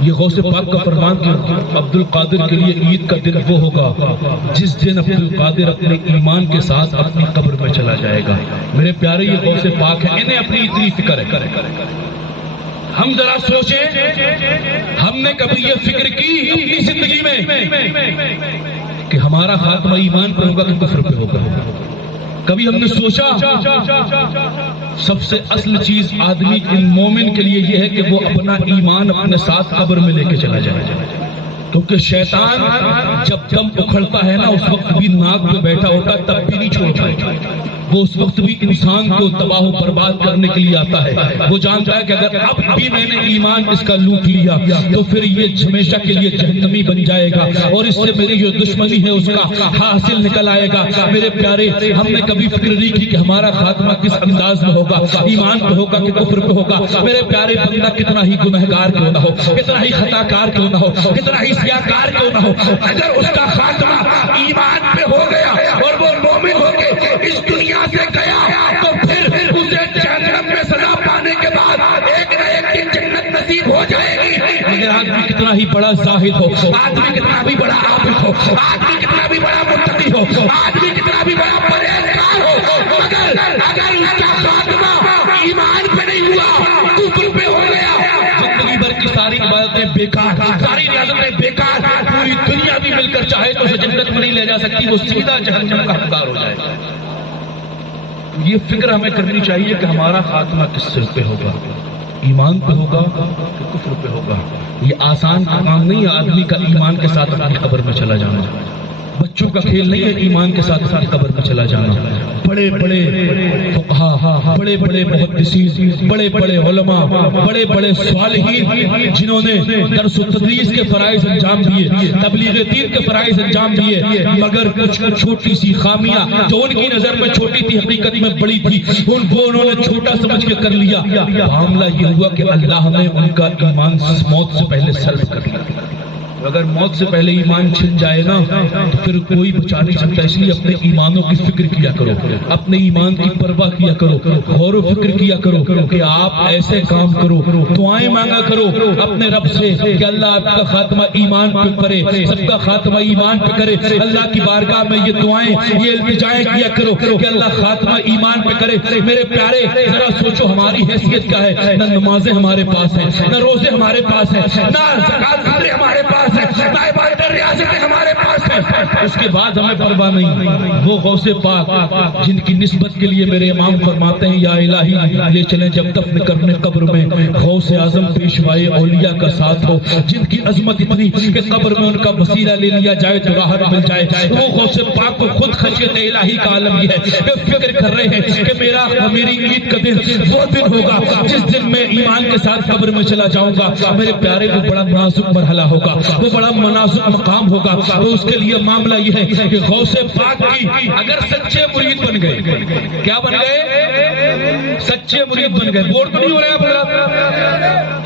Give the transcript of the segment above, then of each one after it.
یہ غوث پاک کا فرمان کہ عبد القادر کے لیے عید کا دن وہ ہوگا جس دن عبد القادر اپنے ایمان کے ساتھ اپنی قبر میں چلا جائے گا۔ میرے پیارے یہ غوث پاک ہے، انہیں اپنی اتنی فکر ہے۔ ہم ذرا سوچیں، ہم نے کبھی یہ فکر کی اپنی زندگی میں کہ ہمارا خاتمہ ایمان پر ہوگا کہ کفر پہ ہوگا؟ کبھی ہم نے سوچا؟ سب سے اصل چیز آدمی مومن کے لیے یہ ہے کہ وہ اپنا ایمان اپنے ساتھ قبر میں لے کے چلا جائے، کیونکہ شیطان جب دم اکھڑتا ہے نا اس وقت بھی ناک پہ بیٹھا ہوتا تب بھی نہیں چھوڑتا، وہ اس وقت بھی انسان کو تباہ و برباد کرنے کے لیے آتا ہے۔ وہ جانتا ہے کہ اگر اب بھی میں نے ایمان اس کا لوٹ لیا تو پھر یہ ہمیشہ کے لیے جہنمی بن جائے گا اور اس سے میری جو دشمنی ہے اس کا حاصل نکل آئے گا۔ میرے پیارے، ہم نے کبھی فکر نہیں کی کہ ہمارا خاتمہ کس انداز میں ہوگا، ایمان پہ ہوگا کہ کفر پہ ہوگا؟ میرے پیارے، بندہ کتنا ہی گنہگار کیوں نہ ہو، کتنا ہی خطا کار کیوں نہ ہو، کتنا ہی سیاہ کار کیوں نہ ہو، اگر اس کا خاتمہ ایمان پہ ہو گیا اور وہ مومن ہو کے اس دنیا سے گیا تو پھر اسے جہنم میں سزا پانے کے بعد ایک نہ ایک دن جنت نصیب ہو جائے گی۔ مگر آدمی کتنا ہی بڑا زاہد ہو، آدمی کتنا بھی بڑا عابد ہو، آدمی کتنا بھی بڑا متقی ہو، آدمی کتنا بھی بڑا پرہیزگار ہو، مگر اگر اس کا خاتمہ ایمان پہ نہیں ہوا، کفر پہ ہو گیا، زندگی بھر کی ساری عبادتیں بیکار، ساری ریاضتیں بیکار، پوری دنیا بھی مل کر چاہے تو اسے جنت میں نہیں لے جا سکتی، وہ سیدھا جہنم کا حقدار ہو جائے گا۔ یہ فکر ہمیں کرنی چاہیے کہ ہمارا خاتمہ کس سر پہ ہوگا، ایمان پہ ہوگا کہ کفر پہ ہوگا۔ یہ آسان کام نہیں ہے آدمی کا ایمان کے ساتھ اپنی قبر میں چلا جانا، بچوں کا کھیل نہیں ہے ایمان کے ساتھ اپنی قبر میں چلا جانا۔ بڑے بڑے فقہا، بڑے بڑے محدثین، بڑے بڑے علماء، بڑے بڑے صالحین جنہوں نے درس و تدریس کے فرائض انجام دیے، تبلیغ دین کے فرائض انجام دیے، مگر کچھ چھوٹی سی خامیاں جو ان کی نظر میں چھوٹی تھی حقیقت میں بڑی تھی، انہوں نے چھوٹا سمجھ کے کر لیا۔ معاملہ یہ ہوا کہ اللہ نے ان کا ایمان موت سے پہلے سلب کر لیا۔ اگر موت سے پہلے ایمان چھن جائے نا تو پھر کوئی بچا نہیں سکتا۔ اس لیے اپنے ایمانوں کی فکر کیا کرو، اپنے ایمان کی پرواہ کیا کرو، غور و فکر کیا کرو کہ آپ ایسے کام کرو، دعائیں مانگا کرو اپنے رب سے کہ اللہ آپ کا خاتمہ ایمان پہ کرے، سب کا خاتمہ ایمان پہ کرے۔ اللہ کی بارگاہ میں یہ دعائیں، یہ التجائیں کیا کرو کہ اللہ خاتمہ ایمان پہ کرے۔ میرے پیارے، ذرا سوچو ہماری حیثیت کیا ہے؟ نہ نمازیں ہمارے پاس ہیں، نہ روزے ہمارے پاس ہیں، نہ زکات فطر ہمارے پاس ہے، نہ عبادت ریاستیں ہمارے پاس ہے، اس کے بعد ہمیں پرواہ نہیں۔ وہ غوث پاک جن کی نسبت کے لیے میرے امام فرماتے ہیں یا الہی لے چلیں جب دفن کرنے قبر میں غوث اعظم پیشوائے اولیاء کا ساتھ ہو، جن کی عظمت اتنی کہ قبر میں ان کا وسیلہ لے لیا جائے تو راحت مل جائے۔ وہ غوث پاک کو خود خشیت الہی کا عالم یہ ہے کہ فکر کر رہے ہیں کہ میری عید کا دن وہ دن ہوگا جس دن میں ایمان کے ساتھ قبر میں چلا جاؤں گا۔ میرے پیارے، وہ بڑا نازک مرحلہ ہوگا، وہ بڑا مناسب مقام ہوگا۔ تو اس کے لیے معاملہ یہ ہے کہ غوث پاک کی اگر سچے مرید بن گئے، کیا بن گئے؟ سچے مرید بن گئے، بورڈ تو نہیں ہو رہا بڑا،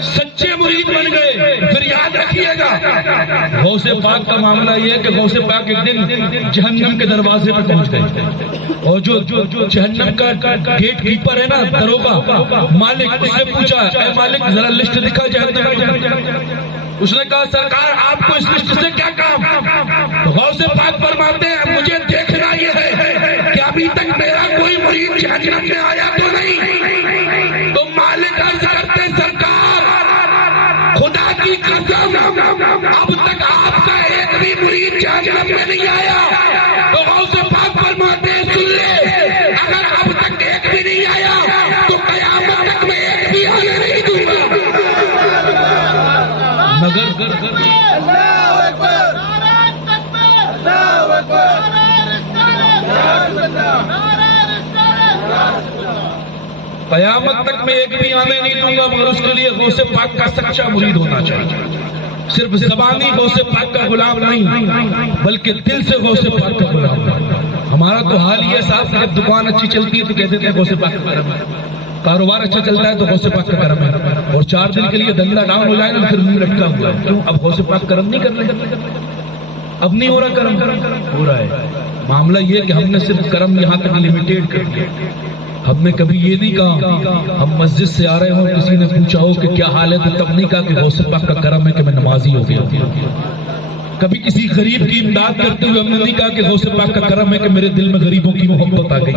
سچے مرید بن گئے، پھر یاد رکھیے گا غوث پاک کا معاملہ یہ ہے کہ غوث پاک ایک دن جہنم کے دروازے پر پہنچ گئے اور جو جہنم کا گیٹ کیپر ہے نا، دروگا مالک، اس نے پوچھا اے مالک ذرا لسٹ دکھا جہنم۔ اس نے کہا سرکار آپ کو اس لسٹ سے کیا کام؟ تو غوث پاک فرماتے ہیں مجھے دیکھنا یہ ہے کہ ابھی تک میرا کوئی مرید جہنم میں آیا تو نہیں۔ تو مالک عرض کرتے سرکار خدا کی قسم اب تک آپ کا ایک بھی مرید جہنم میں نہیں آیا۔ تو غوث پاک فرماتے ہیں سن لے، اگر اب تک ایک بھی نہیں آیا تو قیامت تک میں ایک بھی آنے نہیں دوں گا۔ مگر قیامت تک میں ایک بھی آنے نہیں دوں گا، مگر اس کے لیے غوث پاک کا سچا مرید ہونا چاہیے۔ صرف زبانی غوث پاک کا غلام نہیں بلکہ دل سے غوث پاک کا غلام۔ ہمارا تو حال یہ صاحب جب دکان اچھی چلتی ہے تو کہتے ہیں غوث پاک کا کرم ہے، کاروبار اچھا چلتا ہے تو غوث پاک کا کرم ہے، اور 4 دن کے لیے دھندا ڈاؤن ہو جائے گا پھر منہ لٹکا ہوا ہے۔ کیوں؟ اب غوث پاک کرم نہیں کر رہے، اب نہیں ہو رہا کرم، ہو رہا ہے۔ معاملہ یہ کہ ہم نے صرف کرم یہاں تک لمیٹیڈ کر دیا، ہم نے کبھی یہ نہیں کہا ہم مسجد سے آ رہے ہوں کسی نے پوچھا ہو کہ کیا حال ہے تو تب نہیں کہا کہ غوث پاک کا کرم ہے کہ میں نمازی ہو گیا. کبھی کسی غریب کی امداد کرتے ہوئے ہم نے نہیں کہا کہ غوث پاک کا کرم ہے کہ میرے دل میں غریبوں کی محبت آ گئی.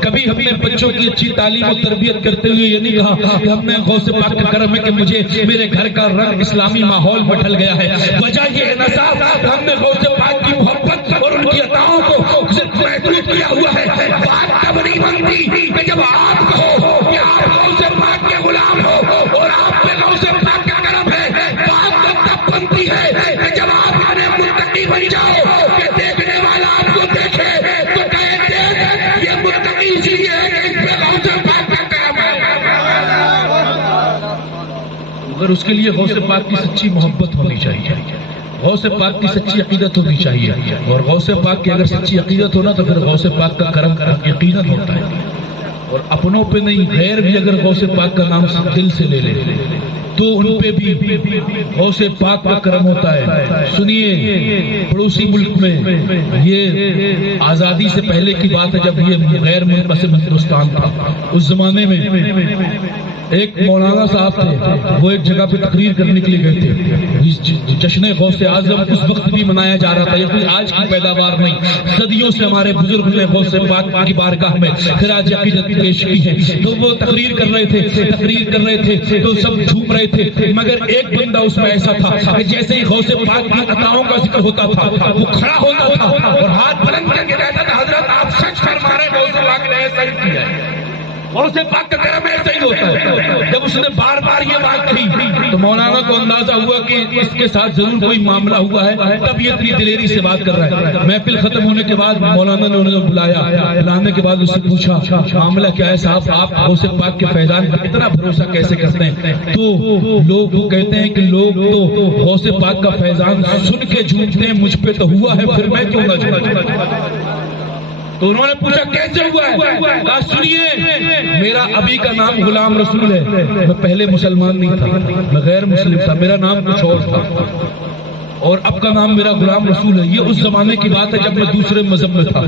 کبھی ہم نے بچوں کی اچھی تعلیم و تربیت کرتے ہوئے یہ نہیں کہا کہ ہم نے غوث پاک کا کرم ہے کہ مجھے میرے گھر کا رنگ اسلامی ماحول میں ڈھل گیا ہے. وجہ یہ ہے نا صاحب ہم نے غوث پاک کی محبت اور ان کی عطاؤں کو صرف محدود کیا ہوا ہے. بات تب نہیں بنتی کہ جب آپ کہو کہ آپ غوث پاک کے غلام ہو اور آپ پہ غوث پاک کا کرم ہے. بات تب بنتی ہے کہ جب آپ متقی بن جاؤ کہ دیکھنے والا آپ کو دیکھے تو کہتے ہیں یہ متقی اسی لیے ہے کہ اس پہ غوث پاک کا کرم ہے. مگر اس کے لیے غوث پاک کی سچی محبت ہونی چاہیے, غوث پاک کی سچی عقیدت ہونی چاہیے, اور غوث پاک کی اگر سچی عقیدت ہونا تو پھر غوث پاک کا کرم یقیناً ہوتا ہے. اور اپنوں پہ نہیں غیر بھی اگر غوث پاک کا نام دل سے لے لے تو ان پہ بھی غوث پاک کا کرم ہوتا ہے. سنیے پڑوسی ملک میں یہ آزادی سے پہلے کی بات ہے جب یہ غیر منقسم ہندوستان تھا, اس زمانے میں ایک مولانا صاحب تھے, وہ ایک جگہ پہ تقریر کرنے کے لیے گئے تھے. جشن غوث اعظم اس وقت بھی منایا جا رہا تھا, یہ کوئی آج کی پیداوار نہیں, صدیوں سے ہمارے بزرگ نے غوث پاک کی بارگاہ میں خراج عقیدت پیش کی ہے. تو وہ تقریر کر رہے تھے تو سب جھوم رہے تھے, مگر ایک بندہ اس میں ایسا تھا کہ جیسے ہی غوث پاک کی عطاؤں کا ذکر ہوتا تھا وہ کھڑا ہوتا تھا اور ہاتھ بلند کر کے کہتا تھا حضرت آپ سچ فرما رہے ہیں, غوث پاک نے ایسا ہی کیا ہے. غوث پاک کا کرم ایسا ہی ہوتا ہے. جب اس نے بار بار یہ بات کہی تو مولانا کو اندازہ ہوا کہ اس کے ساتھ ضرور کوئی معاملہ ہوا ہے, تب یہ اتنی دلیری سے بات کر رہا ہے. محفل ختم ہونے کے بعد مولانا نے انہیں بلایا, بلانے کے بعد اس سے پوچھا معاملہ کیا ہے صاحب, آپ غوث پاک کے فیضان پر اتنا بھروسہ کیسے کرتے ہیں؟ تو لوگ وہ کہتے ہیں کہ لوگ تو غوث پاک کا فیضان سن کے جھومتے ہیں, مجھ پہ تو ہوا ہے پھر میں کیوں نہ جھوموں. تو انہوں نے پوچھا کیسے ہوا ہے؟ کہا سنیے میرا ابھی کا نام غلام رسول ہے, میں پہلے مسلمان نہیں تھا, میں غیر مسلم تھا, میرا نام کچھ اور تھا, اور اب کا نام میرا غلام رسول ہے. یہ اس زمانے کی بات ہے جب میں دوسرے مذہب میں تھا.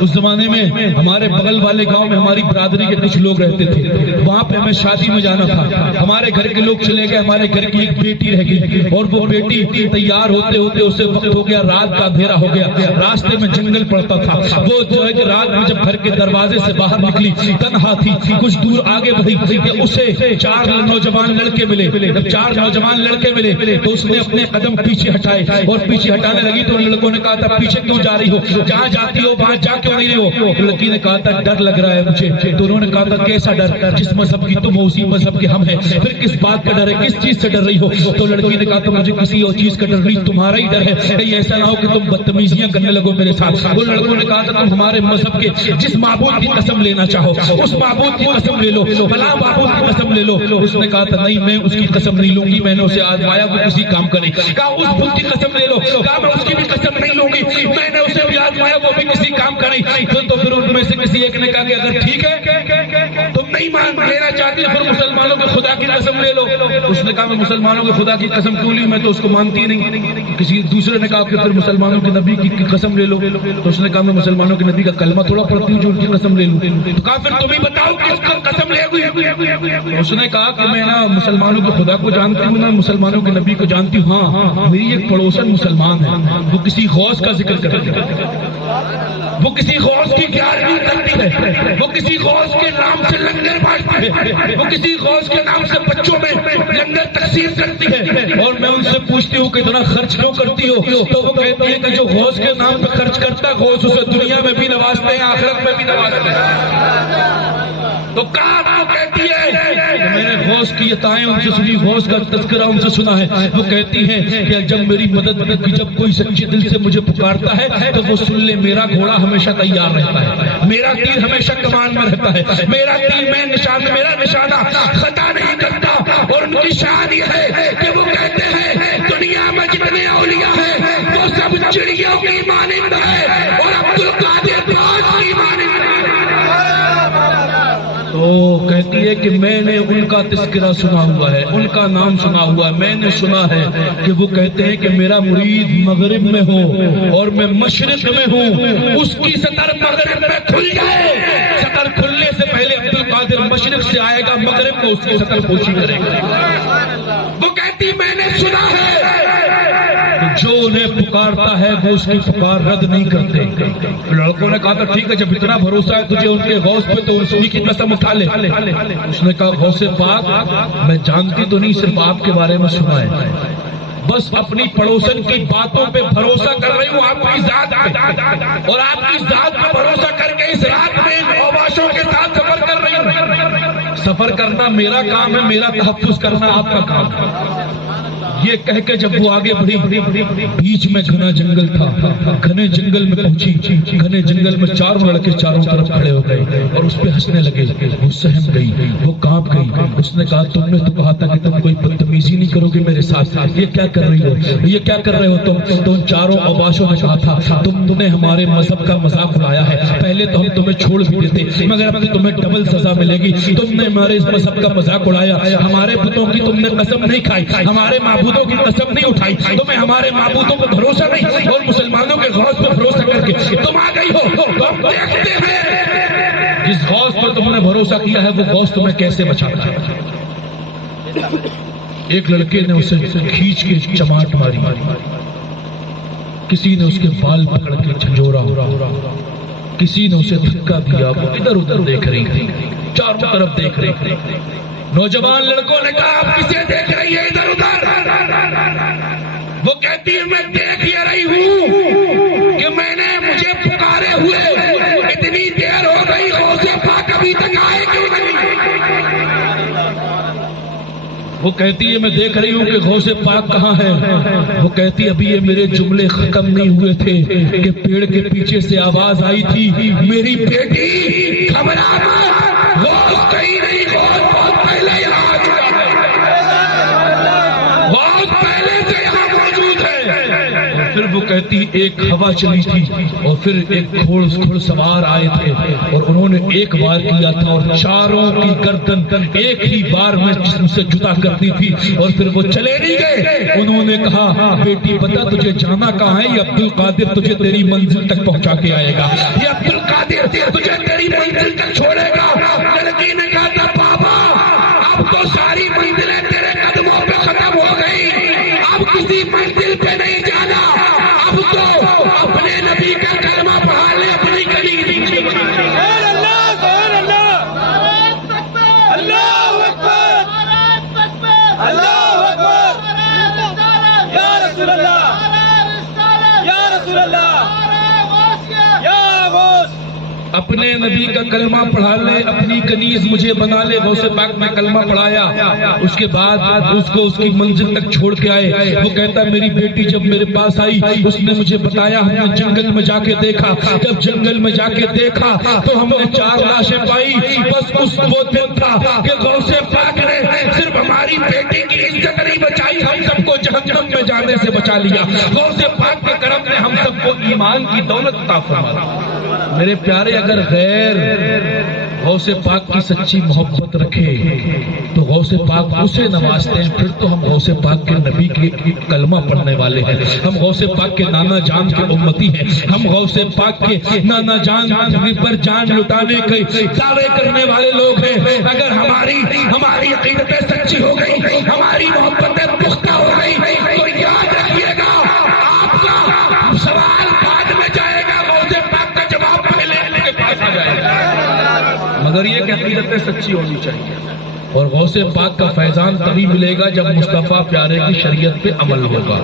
اس زمانے میں ہمارے بغل والے گاؤں میں ہماری برادری کے کچھ لوگ رہتے تھے, وہاں پہ ہمیں شادی میں جانا تھا. ہمارے گھر کے لوگ چلے گئے, ہمارے گھر کی ایک بیٹی رہ گئی, اور وہ بیٹی تیار ہوتے ہوتے اسے وقت ہو گیا, رات کا اندھیرا ہو گیا, راستے میں جنگل پڑتا تھا. وہ جو ہے کہ رات میں جب گھر کے دروازے سے باہر نکلی تنہا تھی, کچھ دور آگے بڑھی کہ اسے 4 نوجوان لڑکے ملے. جب 4 نوجوان لڑکے ملے تو اس نے اپنے قدم پیچھے ہٹائے اور پیچھے ہٹانے لگی تو لڑکوں نے کہا تھا پیچھے کیوں جا رہی ہو, جہاں جاتی ہو وہاں جا کیوں نہیں رہی ہو؟ لڑکی نے کہا تھا ڈر لگ رہا ہے مجھے. تو انہوں نے کہا تھا کیسا ڈر, جس مذہب کی تم اسی مذہب کے ہم ہیں, پھر کس بات کا ڈر ہے, کس چیز سے ڈر رہی ہو؟ تو لڑکی نے کہا تھا مجھے کسی اور چیز کا ڈر نہیں, تمہارا ہی ڈر ہے, کہیں ایسا نہ ہو کہ تم بدتمیزیاں کرنے لگو میرے ساتھ. وہ لڑکوں نے کہا تھا تم ہمارے مذہب کے جس معبود کی قسم لینا چاہو اس معبود کی قسم لے لو, فلاں معبود کی قسم لے لو. اس نے کہا تھا نہیں میں اس کی قسم نہیں لوں گی, میں نے اسے آزمایا وہ کسی کام کا نہیں. کہا اس بدھ کی قسم لے لو, کہا میں اس کی بھی قسم نہیں لوں گی, میں نے اسے بھی آزمایا وہ بھی کسی کام کا نہیں. تو پھر ان میں سے کسی ایک نے کہا کہ اگر ٹھیک ہے تم نہیں مان لینا چاہتی پھر مسلمانوں کے خدا کی قسم لے لو. اس نے کہا میں مسلمانوں کے خدا کی قسم کیوں لی, میں تو اس کو مانتی نہیں. کسی دوسرے نے کہا کہ پھر مسلمانوں کے نبی کی قسم لے لو. تو اس نے کہا میں مسلمانوں کے نبی کا کلمہ تھوڑا پڑھتی ہوں جو ان کی قسم لے لوں. تو کہا پھر تم ہی بتاؤ کہ اس کا قسم لے گئی. اس نے کہا کہ میں نا مسلمانوں کے خدا کو جانتی ہوں نا مسلمانوں کے نبی کو جانتی ہوں. ہاں میری ایک پڑوسن مسلمان ہے, وہ کسی غوث کا ذکر کرتی ہے, وہ کسی غوث کی 11ویں کرتی ہے, وہ کسی غوث کے نام سے لنگر بانٹتی ہے, وہ کسی غوث کے نام سے بچوں میں لنگر تقسیم کرتی ہے. اور میں ان سے پوچھتی ہوں کہ اتنا خرچ کیوں کرتی ہو, تو وہ کہتی ہے کہ جو غوث کے نام پہ خرچ کرتا غوث اسے دنیا میں بھی نوازتے ہیں آخرت میں بھی نوازتے ہیں. تو کہاں کہتی ہے کہ میں نے غوث کی عطائیں ان سے سنی, غوث کا تذکرہ ان سے سنا ہے. وہ کہتی ہیں کہ جب میری مدد کی جب کوئی سچے دل سے مجھے پکارتا ہے تو وہ سن لے میرا گھوڑا ہمیشہ تیار رہتا ہے, میرا تیر ہمیشہ کمان میں رہتا ہے, میرا تیر میں میرا نشانہ خطا نہیں کرتا. اور ان کی شان یہ ہے کہ وہ کہتے ہیں دنیا میں جتنے اولیاء ہیں وہ سب چڑیوں کی مانند ہے اور عبد القادر باز کی مانند ہے. تو کہتی لیے کہ میں نے ان کا تذکرہ سنا ہوا ہے، ان کا نام سنا ہوا ہے، میں نے سنا ہے کہ وہ کہتے ہیں کہ میرا مرید مغرب میں ہو اور میں مشرق میں ہوں، اس کی سطر مغرب میں کھل جائے، سطر کھلنے سے پہلے عبد القادر مشرق سے آئے گا، مغرب میں اس کی سطر پوشی کرے گا۔ وہ کہتی میں نے سنا ہے جو انہیں پکارتا ہے وہ اس کی پکار رد نہیں کرتے۔ لڑکوں نے کہا تھا ٹھیک ہے جب اتنا بھروسہ ہے تجھے ان کے غوث پہ تو انہی کی قسم اٹھا لے۔ اس نے کہا غوث پاک میں جانتی تو نہیں، صرف آپ کے بارے میں سنا ہے، بس اپنی پڑوسن کی باتوں پہ بھروسہ کر رہی ہوں آپ کی ذات پہ، اور آپ کی ذات پہ بھروسہ کر کے اس رات میں اوباشوں کے ساتھ سفر کر رہی ہوں۔ سفر کرنا میرا کام ہے، میرا تحفظ کرنا آپ کا کام ہے۔ یہ کہہ کے جب وہ آگے بڑھی، بیچ میں گھنا جنگل تھا، گھنے جنگل میں پہنچی، گھنے جنگل میں چاروں لڑکے چاروں طرف کھڑے ہو گئے اور اس پہ ہنسنے لگے۔ وہ سہم گئی، وہ کانپ گئی۔ اس نے کہا تم نے تو کہا تھا کہ تم کوئی بدتمیزی نہیں کرو گے میرے ساتھ، یہ کیا کر رہی ہو، یہ کیا کر رہے ہو تم؟ تو ان چاروں اوباشوں نے کہا تھا تم نے ہمارے مذہب کا مذاق اڑایا ہے، پہلے تو ہم تمہیں چھوڑ بھی دیتے مگر اب تمہیں ڈبل سزا ملے گی۔ تم نے ہمارے اس مذہب کا مذاق اڑایا، ہمارے بتوں کی تم نے قسم نہیں کھائی، ہمارے معبودوں کی قسم نہیں اٹھائی، تمہیں ہمارے معبودوں پر بھروسہ نہیں اور مسلمانوں کے غوث پر بھروسہ کر کے تم آ گئی ہو۔ تو ہم دیکھتے ہیں جس غوث پر تم نے بھروسہ کیا ہے وہ غوث تمہیں کیسے بچاتا ہے۔ ایک لڑکے نے اسے کھینچ کے چماٹ ماری، کسی نے اس کے بال پکڑ کے جھنجھوڑا، کسی نے اسے دھکا دیا، وہ ادھر ادھر دیکھ رہی تھی، چاروں طرف دیکھ رہی تھی۔ نوجوان لڑکوں نے کہا آپ کسے دیکھ رہی ہے ادھر ادھر؟ وہ کہتی ہے میں دیکھ یہ رہی ہوں کہ میں نے مجھے پکارے ہوئے اتنی دیر ہو گئی، غوث پاک ابھی تک آئے کیوں نہیں؟ وہ کہتی ہے میں دیکھ رہی ہوں کہ غوث پاک کہاں ہے۔ وہ کہتی ابھی یہ میرے جملے ختم نہیں ہوئے تھے کہ پیڑ کے پیچھے سے آواز آئی تھی میری بیٹی گھبرا مت، غوث کہیں نہیں، غوث بہت پہلے یہاں آ چکا ہے، غوث پہلے سے یہاں موجود ہے۔ اور پھر وہ کہتی ایک ہوا چلی تھی اور پھر ایک گھوڑ سوار آئے تھے اور انہوں نے ایک بار کیا تھا اور چاروں کی گردن ایک ہی بار میں جسم سے جدا کر دی تھی اور پھر وہ چلے نہیں گئے۔ انہوں نے کہا بیٹی بتا تجھے جانا کہاں ہے؟ یہ عبد القادر تجھے تیری منزل تک پہنچا کے آئے گا، یہ عبد القادر تجھے تیری منزل تک چھوڑے گا۔ لڑکی نے کہا تھا بابا اب تو ساری منزلیں تیرے قدموں پہ ختم ہو گئی، اب کسی منزل پہ نہیں جانا، اب تو اپنے نبی کا کلمہ پڑھا لے، اپنی گلی نیچے بنا لے۔ اللہ اکبر، اللہ اکبر، یا رسول اللہ، یا رسول اللہ، یا غوث۔ اپنے نبی کا کلمہ پڑھا لے، اپنی کنیز مجھے بنا لے۔ غوث پاک نے کلمہ پڑھایا، اس کے بعد اس کو اس کی منزل تک چھوڑ کے آئے۔ وہ کہتا میری بیٹی جب میرے پاس آئی اس نے مجھے بتایا ہم نے جنگل میں جا کے دیکھا، جب جنگل میں جا کے دیکھا تو ہم نے 4 لاشیں پائی، بس وہ دن تھا کہ غوث پاک نے صرف ہماری بیٹی کی عزت نہیں بچائی، ہم سب کو جہنم میں جانے سے بچا لیا۔ غوث پاک کے کرم نے ہم سب کو ایمان کی دولت عطا فرمائی۔ میرے پیارے اگر غیر غوث پاک کی سچی محبت رکھے تو غوث پاک اسے نوازتے ہیں، پھر تو ہم غوث پاک کے نبی کے کلمہ پڑھنے والے ہیں، ہم غوث پاک کے نانا جان کے امتی ہیں، ہم غوث پاک کے نانا جان پر جان لٹانے کے دعوے کرنے والے لوگ ہیں۔ اگر ہماری عقیدتیں سچی ہو گئی، ہماری محبتیں پختہ ہو گئی تو یاد رکھیے گا آپ کا سوال بعد میں جائے گا، غوث پاک کا جواب پہلے کے پاس آ جائے گا۔ مگر یہ کہ عقیدتیں سچی ہونی چاہیے اور غوث پاک کا فیضان تبھی ملے گا جب مصطفیٰ پیارے کی شریعت پہ عمل ہوگا۔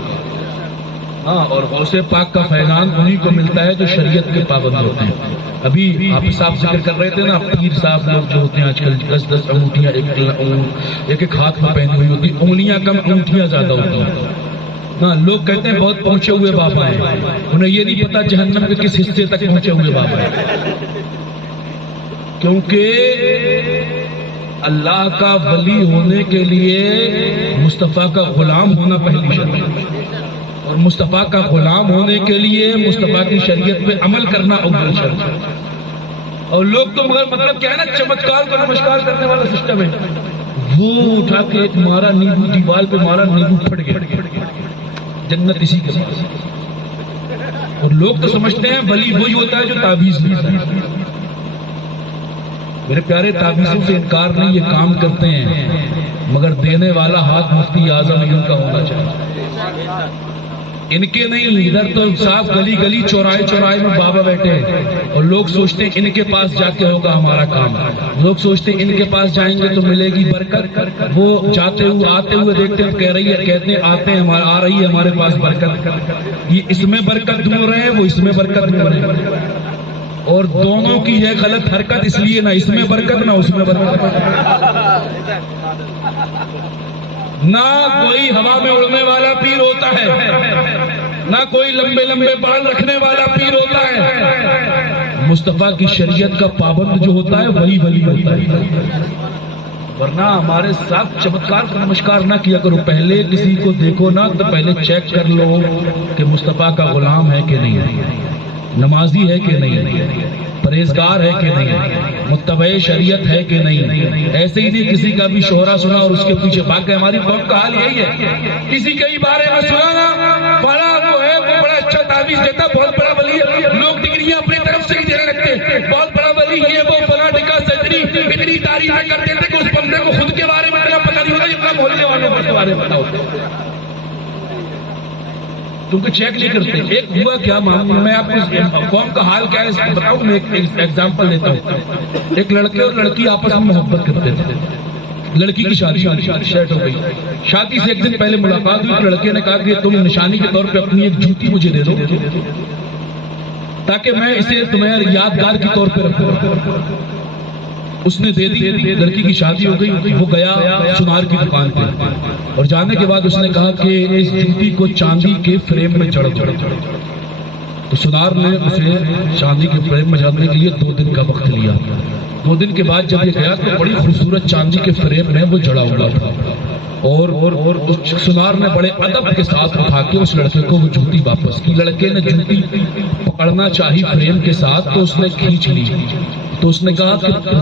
ہاں، اور غوث پاک کا فیضان انہی کو ملتا ہے جو شریعت کے پابند ہوتے ہیں۔ ابھی آپ صاحب ذکر کر رہے تھے نا، پیر صاحب لوگ جو ہوتے ہیں آج کل 10 انگوٹھیاں ایک ہاتھ میں پہنی ہوئی ہوتی، انگلیاں کم انگوٹھیاں زیادہ ہوتی ہیں۔ ہاں، لوگ کہتے ہیں بہت پہنچے ہوئے بابا ہیں، انہیں یہ نہیں پتا جہنم کے کس حصے تک پہنچے ہوئے بابا ہیں، کیونکہ اللہ کا ولی ہونے کے لیے مصطفیٰ کا غلام ہونا پہلی شرط ہے، اور مصطفیٰ کا غلام ہونے کے لیے مصطفیٰ کی شریعت پہ عمل کرنا اول شرط ہے۔ اور لوگ تو مگر مطلب کیا ہے نا، چمتکار کو نمسکار کرنے والا سسٹم ہے. وہ اٹھا کے ایک مارا نیبو، دیوار پہ مارا، نیبو پھٹ گیا. جنت اسی کے پاس. اور لوگ تو سمجھتے ہیں ولی وہی ہوتا ہے جو تعویذ دیتا ہے. میرے پیارے، تعویذوں سے انکار نہیں، یہ کام کرتے ہیں، مگر دینے والا ہاتھ مفتی اعظم ان کا ہونا چاہیے، ان کے نہیں. ادھر تو صاحب گلی گلی چوراہے چوراہے میں بابا بیٹھے ہیں، اور لوگ سوچتے ہیں ان کے پاس جا کے ہوگا ہمارا کام. لوگ سوچتے ہیں ان کے پاس جائیں گے تو ملے گی برکت. وہ جاتے ہوئے آتے ہوئے دیکھتے ہیں، کہہ رہی ہے، کہتے ہیں آتے ہیں آ رہی ہے ہمارے پاس برکت. یہ اس میں برکت ڈھونڈ رہے ہیں، وہ اس میں برکت ڈھونڈ رہے ہیں، اور دونوں کی ہے غلط حرکت. اس لیے نہ اس میں برکت نہ اس میں برکت. نہ کوئی ہوا میں اڑنے والا پیر ہوتا ہے، نہ کوئی لمبے لمبے بال رکھنے والا پیر ہوتا ہے. مصطفیٰ کی شریعت کا پابند جو ہوتا ہے وہی ولی ہوتا ہے. ورنہ ہمارے ساتھ چمتکار کا نمسکار نہ کیا کرو. پہلے کسی کو دیکھو نا تو پہلے چیک کر لو کہ مصطفیٰ کا غلام ہے کہ نہیں، نمازی ہے کہ نہیں، پرہیزگار ہے کہ نہیں، متبع شریعت ہے کہ نہیں. ایسے ہی نہیں کسی کا بھی شہرا سنا اور اس کے پیچھے بھاگ گئے. ہماری قوم کا حال یہی ہے، کسی کے ہی بارے میں سنا نا، بڑا وہ ہے، وہ بڑا اچھا تعویذ دیتا، بہت بڑا ولی ہے. لوگ ڈگریاں اپنی طرف سے ہی دینے لگتے، بہت بڑا ولی ہے وہ، فلاں ڈکا سجنی. اتنی تعریفیں کرتے تھے کہ اس بندے کو خود کے بارے میں اتنا پتہ نہیں ہوتا جتنا محلے والوں کے بارے میں پتہ ہوتا. کیونکہ چیک نہیں کرتے. ایک ہوا کیا، میں آپ کو قوم کا حال کیا ہے بتاؤں. میں ایک ایگزامپل دیتا ہوں. ایک لڑکے اور لڑکی آپس میں محبت کرتے تھے. لڑکی کی شادی سیٹ ہو گئی. شادی سے ایک دن پہلے ملاقات ہوئی. لڑکے نے کہا کہ تم نشانی کے طور پہ اپنی ایک جوتی مجھے دے دو تاکہ میں اسے تمہیں یادگار کے طور پہ رکھوں. اس نے دے دی. لڑکی کی شادی ہو گئی. وہ گیا سنار کی دکان پہ، اور جانے کے بعد اس نے کہا کہ اس جوتی کو چاندی کے فریم میں جڑ. تو سنار نے اسے چاندی کے فریم میں جڑنے کے لیے 2 دن کا وقت لیا. 2 دن کے بعد جب یہ گیا تو بڑی خوبصورت چاندی کے فریم میں وہ جڑا ہوا تھا. اور سنار نے بڑے ادب کے ساتھ اٹھا کے اس لڑکے کو وہ جوتی واپس کی. لڑکے نے جوتی پکڑنا چاہی فریم کے ساتھ تو اس نے کھینچ لی. تو اس نے کہا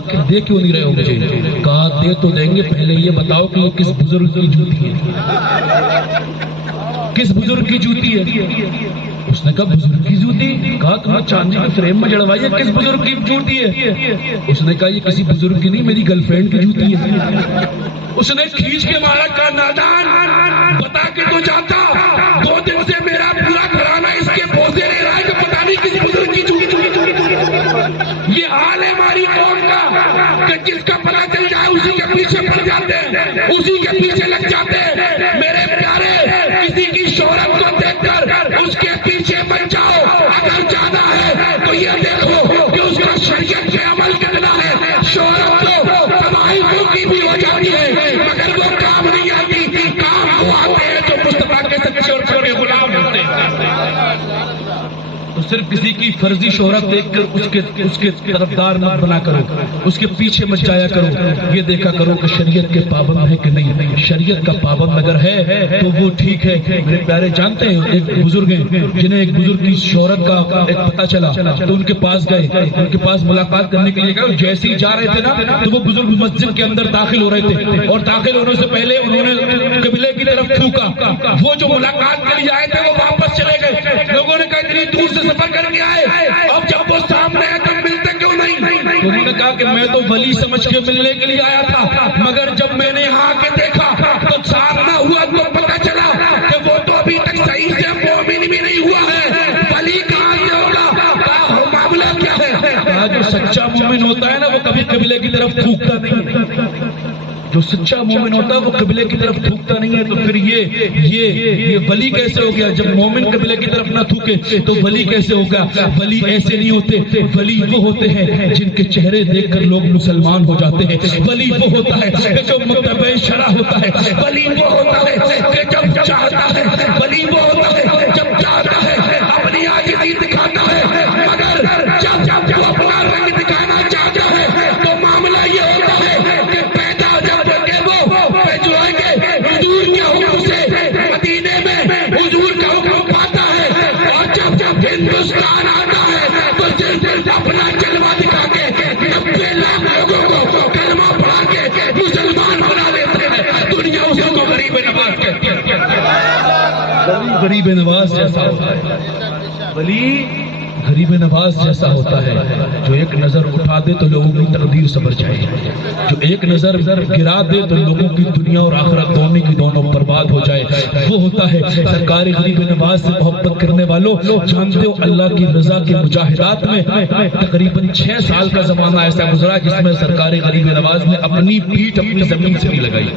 کہ دے کیوں نہیں رہے ہو مجھے؟ کہا دے تو دیں گے، پہلے یہ بتاؤ کہ یہ کس بزرگ کی جوتی ہے، کس بزرگ کی جوتی ہے؟ اس نے کہا بزرگ کی جوتی. کہا تمہیں چاندی کے فریم میں جڑوائی ہے، کس بزرگ کی جوتی ہے؟ اس نے کہا یہ کسی بزرگ کی نہیں، میری گرل فرینڈ کی جوتی ہے. اس نے کھینچ کے مارا. کہا نادان، بتا کے تو جاتا، 2 دن سے میرا پورا گھرانہ اس کے بوسے لے رہا ہے کہ پتا نہیں کس بزرگ کی جوتی. یہ حال ہے ہماری قوم کا کہ جس کا پتہ چل جائے اسی کے پیچھے پڑ جاتے ہیں، اسی کے پیچھے لگ جاتے ہیں. میرے پیارے، کسی کی شہرت کو دیکھ کر اس کے پیچھے مت جاؤ. اگر جانا ہے تو یہ دیکھو کہ اس کا شریعت پہ عمل کرنا ہے. شہرت تو تباہی کی بھی ہو جاتی ہے مگر وہ کام نہیں آتی. کام وہ آتے ہیں جو مصطفیٰ کے سچے اور چھوٹے غلام ہوتے ہیں. تو صرف کسی کی فرضی شہرت دیکھ کر اس کے طرفدار مت بنا کرو، اس کے پیچھے مت جایا کرو. یہ دیکھا کرو کہ شریعت کے پابند ہے کہ نہیں. شریعت کا پابند اگر ہے تو وہ ٹھیک ہے. میرے پیارے جانتے ہیں ایک بزرگ ہیں جنہیں ایک بزرگ کی شہرت کا ایک پتہ چلا تو ان کے پاس گئے. ان کے پاس ملاقات کرنے کے لیے گئے. جیسے ہی جا رہے تھے نا تو وہ بزرگ مسجد کے اندر داخل ہو رہے تھے، اور داخل ہونے سے پہلے انہوں نے قبلے کی طرف تھوکا. وہ جو ملاقات کے لیے آئے تھے وہ واپس چلے گئے. لوگوں نے کہا اتنی دور سے سفر کر کے آئے، اب جب وہ سامنے آئے تو ملتے کیوں نہیں؟ انہوں نے کہا کہ میں تو ولی سمجھ کے ملنے کے لیے آیا تھا، مگر جب میں نے یہاں آ کے دیکھا تو سامنا ہوا تو پتا چلا کہ وہ تو ابھی تک صحیح سے مومن بھی نہیں ہوا ہے. ولی کہاں سے ہوگا؟ کہا معاملہ کیا ہے؟ کہا جو سچا مومن ہوتا ہے نا وہ کبھی قبلے کی طرف تھوکتا نہیں. جو سچا مومن ہوتا ہے وہ قبلے کی طرف تھوکتا نہیں ہے. تو پھر یہ ولی کیسے ہو گیا؟ جب مومن قبلے کی طرف نہ تھوکے تو ولی کیسے ہوگا؟ ولی ایسے نہیں ہوتے. ولی وہ ہوتے ہیں جن کے چہرے دیکھ کر لوگ مسلمان ہو جاتے ہیں. ولی وہ ہوتا ہے جو متبع شرع ہوتا ہے. ولی وہ ہوتا ہے کہ جب چاہتا ہے. ولی وہ ہوتا ہے جب چاہتا ہے اپنی عاجزی دکھاتا ہے، مگر جب وہ اپنا رنگ دکھانا چاہتا ہے تو معاملہ یہ ہوتا ہے کہ پیدا جب جو ہے کہ حضور کے حکم سے مدینے میں حضور کا حکم پاتا ہے، اور جب ہندوستان آتا ہے تو صرف اپنا جلوہ دکھا کے غریب نواز جیسا ہوتا ہے، ولی غریب نواز جیسا ہوتا ہے جو ایک نظر اٹھا دے تو لوگوں کی تقدیر سنور جائے، جو ایک نظر گرا دے تو لوگوں کی دنیا اور آخرت دونوں کی دونوں برباد ہو جائے، وہ ہوتا ہے سرکار غریب نواز سے محبت کرنے والوں۔ جانتے ہو اللہ کی رضا کے مجاہدات میں تقریباً 6 سال کا زمانہ ایسا گزرا جس میں سرکار غریب نواز نے اپنی پیٹھ اپنی زمین سے نہیں لگائی،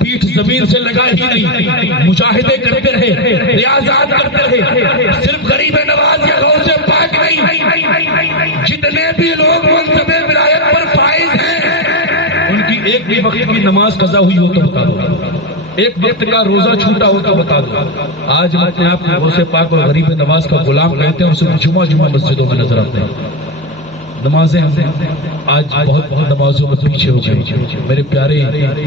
پیٹھ زمین سے لگائی ہی نہیں، مجاہدے کرتے رہے، ریاضات کرتے رہے۔ صرف غریب نواز یا غوث پاک نہیں، جتنے بھی لوگ منصب ولایت پر فائز ہیں ان کی ایک بھی وقت کی نماز قضا ہوئی ہو تو بتا دو، ایک وقت کا روزہ چھوٹا ہو تو بتا دو۔ آج ہم اپنے آپ کو غوث پاک اور غریب نواز کا غلام کہتے ہیں، اور صرف جمعہ مسجدوں میں نظر آتے ہیں۔ نمازیں آج بہت نمازوں میں پیچھے ہو گئی۔ میرے پیارے،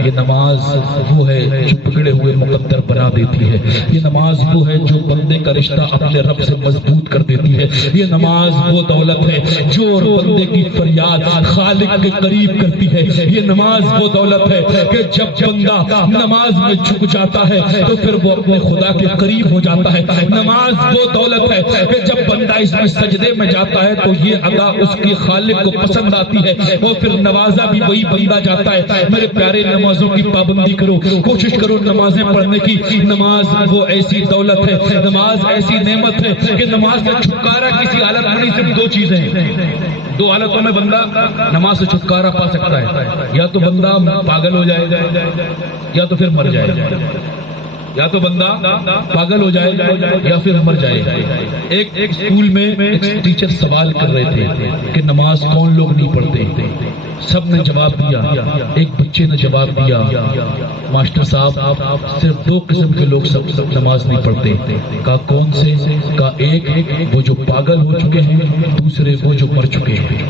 یہ نماز وہ ہے جو بگڑے ہوئے مقدر بنا دیتی ہے، یہ نماز وہ ہے جو بندے کا رشتہ اپنے رب سے مضبوط کر دیتی ہے، یہ نماز وہ دولت ہے جو بندے کی فریاد خالق کے قریب کرتی ہے، یہ نماز وہ دولت ہے کہ جب بندہ نماز میں جھک جاتا ہے تو پھر وہ اپنے خدا کے قریب ہو جاتا ہے، نماز وہ دولت ہے کہ جب بندہ اس میں سجدے میں جاتا ہے تو یہ ادا اس کی خالق کو پسند آتی ہے، اور پھر نوازا بھی وہی بندہ جاتا ہے۔ میرے پیارے، نمازوں کی پابندی کرو، کوشش کرو نمازیں پڑھنے کی۔ نماز وہ ایسی دولت ہے، نماز ایسی نعمت ہے کہ نماز سے چھٹکارا کسی حالت میں نہیں، صرف 2 چیزیں ہیں، 2 حالتوں میں بندہ نماز سے چھٹکارا پا سکتا ہے، یا تو بندہ پاگل ہو جائے یا تو پھر مر جائے، یا تو بندہ پاگل ہو جائے یا پھر مر جائے۔ ایک اسکول میں ایک ٹیچر سوال کر رہے تھے کہ نماز کون لوگ نہیں پڑھتے، سب نے جواب دیا۔ ایک بچے نے جواب دیا، ماسٹر صاحب صرف 2 قسم کے لوگ سب نماز نہیں پڑھتے۔ کہا کون سے؟ کہا ایک وہ جو پاگل ہو چکے ہیں، دوسرے وہ جو مر چکے ہیں،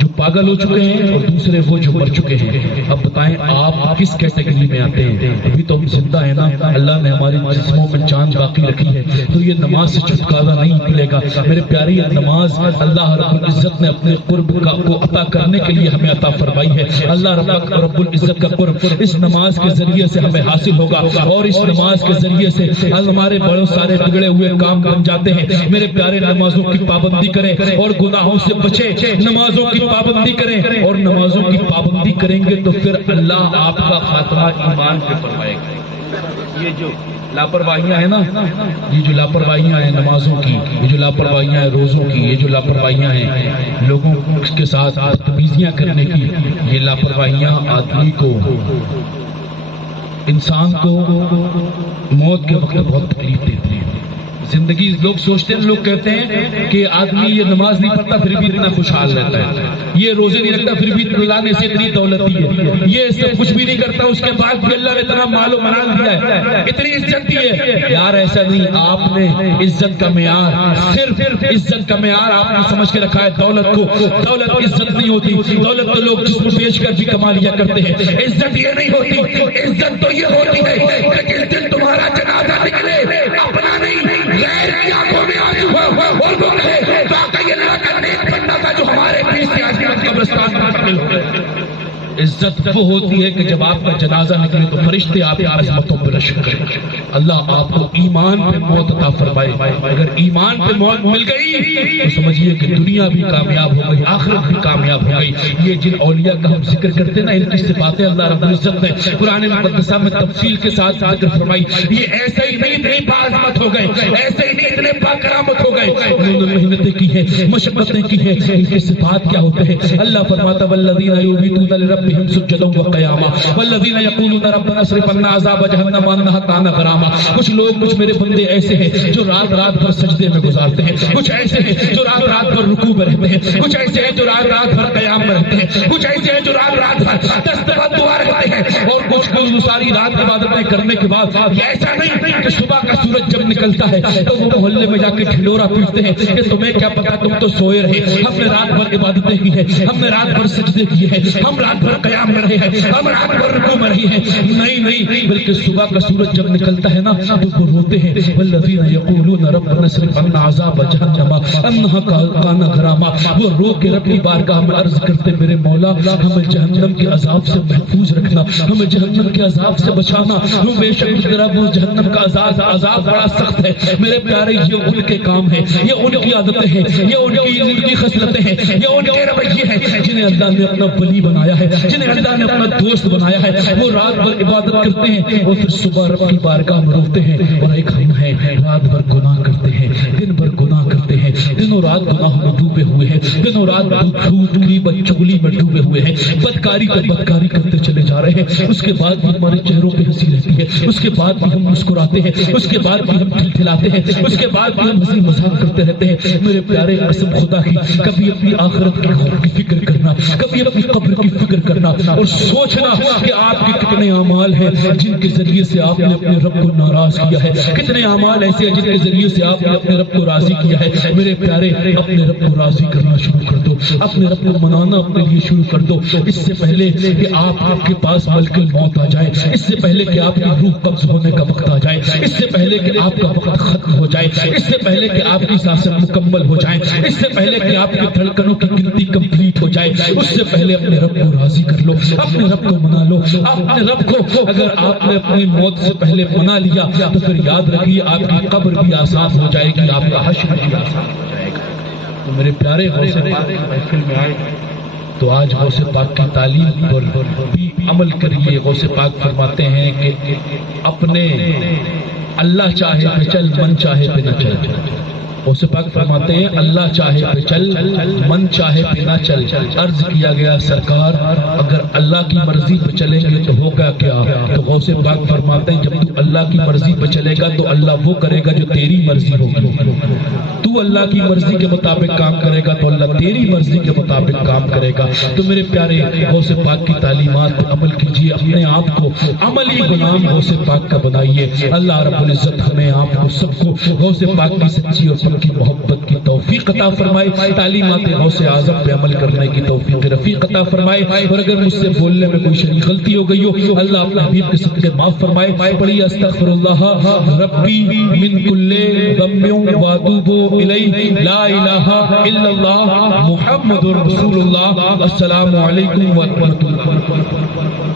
جو پاگل ہو چکے ہیں اور دوسرے وہ جو مر چکے ہیں۔ اب بتائیں آپ کس کیٹیگری میں آتے ہیں؟ ابھی تو ہم زندہ ہیں نا، اللہ نے ہماری جسموں میں جان باقی رکھی ہے، تو یہ نماز سے چھٹکارا نہیں ملے گا۔ میرے پیارے، یہ نماز اللہ رب العزت نے اپنے قرب کو عطا کرنے کے لیے ہمیں عطا فرمائی ہے۔ اللہ رب العزت کا قرب اس نماز کے ذریعے سے ہمیں حاصل ہوگا، اور اس نماز کے ذریعے سے ہمارے بہت سارے بگڑے ہوئے کام بن جاتے ہیں۔ میرے پیارے، نمازوں کی پابندی کریں اور گناہوں سے بچیں، نمازوں کی پابندی کریں اور نمازوں کی پابندی کریں گے تو پھر اللہ آپ کا خاتمہ ایمان پہ فرمائے گا۔ یہ جو لاپرواہیاں ہیں نا، یہ جو لاپرواہیاں ہیں نمازوں کی، یہ جو لاپرواہیاں ہیں روزوں کی، یہ جو لاپرواہیاں ہیں لوگوں کے ساتھ بدتمیزیاں کرنے کی، یہ لاپرواہیاں آدمی کو، انسان کو موت کے وقت بہت تکلیف دیتی ہے۔ زندگی لوگ سوچتے ہیں، لوگ کہتے ہیں کہ آدمی یہ نماز نہیں پڑھتا پھر بھی اتنا خوشحال رہتا ہے، یہ روزے نہیں رکھتا پھر بھی اللہ نے اسے اتنی دولت دی ہے، یہ سب کچھ بھی نہیں کرتا اس کے بعد بھی اللہ نے اتنا مال و منال دیا ہے، اتنی عزت دی ہے۔ یار ایسا نہیں، آپ نے عزت کا معیار، صرف عزت کا معیار آپ نے سمجھ کے رکھا ہے دولت کو۔ دولت عزت نہیں ہوتی، دولت تو لوگ جسم بیچ کر بھی کما لیا کرتے ہیں۔ عزت یہ نہیں ہوتی، عزت تو یہ ہوتی ہے کہ جس دن تمہارا جنازہ نکلے اپنا نہیں غیر کی آنکھوں میں آنسو ہو اور وہ کہے واقعی اللہ کا نیک بندہ تھا جو ہمارے بیچ سے آج قبرستان میں منتقل ہو گئے۔ عزت وہ ہوتی ہے کہ جب آپ کا جنازہ نکلے تو فرشتے آپ کی عظمتوں پر رشک کریں۔ اللہ آپ کو ایمان پہ موت عطا فرمائے۔ اگر ایمان پہ موت مل گئی تو سمجھیے کہ دنیا بھی کامیاب ہو گئی، آخرت بھی کامیاب ہو گئی۔ یہ جن اولیاء کا ہم ذکر کرتے ہیں نا، ان کی صفاتیں اللہ رب العزت نے قرآن مقدسہ میں تفصیل کے ساتھ ذکر فرمائی۔ یہ ایسے ہی نہیں اتنے باعظمت ہو گئے، ایسے ہی نہیں اتنے باکرامت ہو گئے، انہوں نے محنتیں کی ہیں، مشقتیں کی ہیں۔ ان کے صفات کیا ہوتے ہیں؟ اللہ فرماتا والذین یبیتون لربہم سجدا وقیاما والذین یقولون ربنا اصرف عنا عذاب جہنم انها کان غراما۔ کچھ لوگ، کچھ میرے بندے ایسے ہیں جو رات رات بھر سجدے میں گزارتے ہیں، کچھ ایسے ہیں جو رات رات بھر رکوع میں رہتے ہیں، کچھ ایسے ہیں جو رات رات بھر قیام میں رہتے ہیں، کچھ ایسے ہیں جو رات رات بھر دستبد دعا رہتے ہیں، اور کچھ ساری رات عبادتیں کرنے کے بعد یہ ایسا نہیں کہ صبح کا سورج جب نکلتا ہے تو وہ محلے میں جا کے ڈھنڈورا پیٹتے ہیں کہ تمہیں کیا پتا، تم تو سوئے رہے، ہم نے رات بھر عبادتیں کی ہیں، ہم نے رات بھر سجدے کیے ہیں، ہم رات بھر قیام قیام میں رہے ہیں، ہم رات بھر رکوع میں رہے ہیں. نہیں بلکہ صبح کا سورج جب نکلتا ہے نا تو وہ روتے ہیں. والذین یقولون ربنا اصرف عنا عذاب جہنم انہا کان غراما. وہ رو کے رب کی بارگاہ میں عرض کرتے میرے مولا ہمیں جہنم کے عذاب سے محفوظ رکھنا، ہمیں جہنم کے عذاب سے بچانا. بے شک رب وہ جہنم کا عذاب بڑا سخت ہے. میرے پیارے یہ ان کے کام ہیں، یہ ان کی عادتیں ہیں، یہ ان کی خصلتیں ہیں، یہ ان کے رویے ہیں جنہیں اللہ نے اپنا ولی بنایا ہے، جنہیں اللہ نے اپنا دوست بنایا ہے. وہ رات بھر عبادت کرتے ہیں اور پھر صبح رب کی بارگاہ میں روتے ہیں. اور ایک ہم ہیں رات بھر گناہ کرتے ہیں، دن بھر گناہ کرتے ہیں، دنوں رات گناہوں میں ڈوبے ہوئے ہیں، دنوں رات جھوٹ غیبت چغلی میں ڈوبے ہوئے ہیں، بدکاری پر بدکاری کرتے چلے جا رہے ہیں. اس کے بعد بھی ہمارے چہروں پہ ہنسی رہتی ہے، اس کے بعد بھی ہم مسکراتے ہیں، اس کے بعد بھی ہم کھلکھلاتے ہیں، اس کے بعد بھی ہم ہنسی مذاق کرتے رہتے ہیں. میرے پیارے قسم خدا کی کبھی اپنی آخرت کی فکر کرنا، کبھی اپنی قبر کی فکر کرنا اور سوچنا کہ آپ کے کتنے اعمال ہیں جن کے ذریعے سے آپ نے اپنے رب کو ناراض کیا ہے، کتنے اعمال ایسے ہیں جن کے ذریعے سے آپ نے اپنے رب کو راضی کیا ہے. میرے پیارے اپنے رب کو راضی کرنا شروع کر دو، اپنے رب کو منانا اپنے لیے شروع کر دو. اس سے پہلے کہ آپ کے پاس ملک الموت آ جائے، اس سے پہلے کہ آپ کی روح قبض ہونے کا وقت آ جائے، اس سے پہلے کہ آپ کا وقت ختم ہو جائے، اس سے پہلے کہ آپ کی سانسیں مکمل ہو جائیں، اس سے پہلے کہ آپ کی دھڑکنوں کی گنتی کمپلیٹ ہو جائے، اس سے پہلے اپنے رب کو راضی کر لو، اپنے رب کو منا لو. اپنے رب کو اگر آپ نے اپنی موت سے پہلے منا لیا تو پھر یاد رکھیے آپ کی قبر بھی آسان ہو جائے گی، آپ کا حشر بھی آسان ہو جائے گا. تو میرے پیارے غوث پاک محفل میں آئے تو آج غوث پاک کی تعلیم پر بھی عمل کریے. غوث پاک فرماتے ہیں کہ اپنے اللہ چاہے پہ چل من چاہے پہ نہ چل. غوث پاک فرماتے ہیں اللہ چاہے پہ چل من چاہے پہ نہ چل. عرض کیا گیا سرکار اگر اللہ کی مرضی پہ چلیں گے تو ہوگا کیا؟ تو غوث پاک فرماتے ہیں جب تو اللہ کی مرضی پہ چلے گا تو اللہ وہ کرے گا جو تیری مرضی ہوگی. تو اللہ کی مرضی کے مطابق کام کرے گا تو اللہ تیری مرضی کے مطابق کام کرے گا. تو میرے پیارے غوث پاک کی تعلیمات پر عمل کیجیے، اپنے آپ کو عملی غلام غوث پاک کا بنائیے. اللہ رب العزت ہمیں آپ کو سب کو غوث پاک کی سچی اور سب کی محبت کی توفیق عطا فرمائے، تعلیمات غوث اعظم پہ عمل کرنے کی توفیق رفیق عطا فرمائے. اور اگر مجھ سے بولنے میں کوئی شریک غلطی ہو گئی ہو اللہ اپنے حبیب کے صدقے معاف فرمائے. پڑھیے استغفر اللہ ربی من کل ذنب واتوب الیہ لا الہ الا اللہ محمد رسول اللہ. السلام علیکم ورحمۃ اللہ.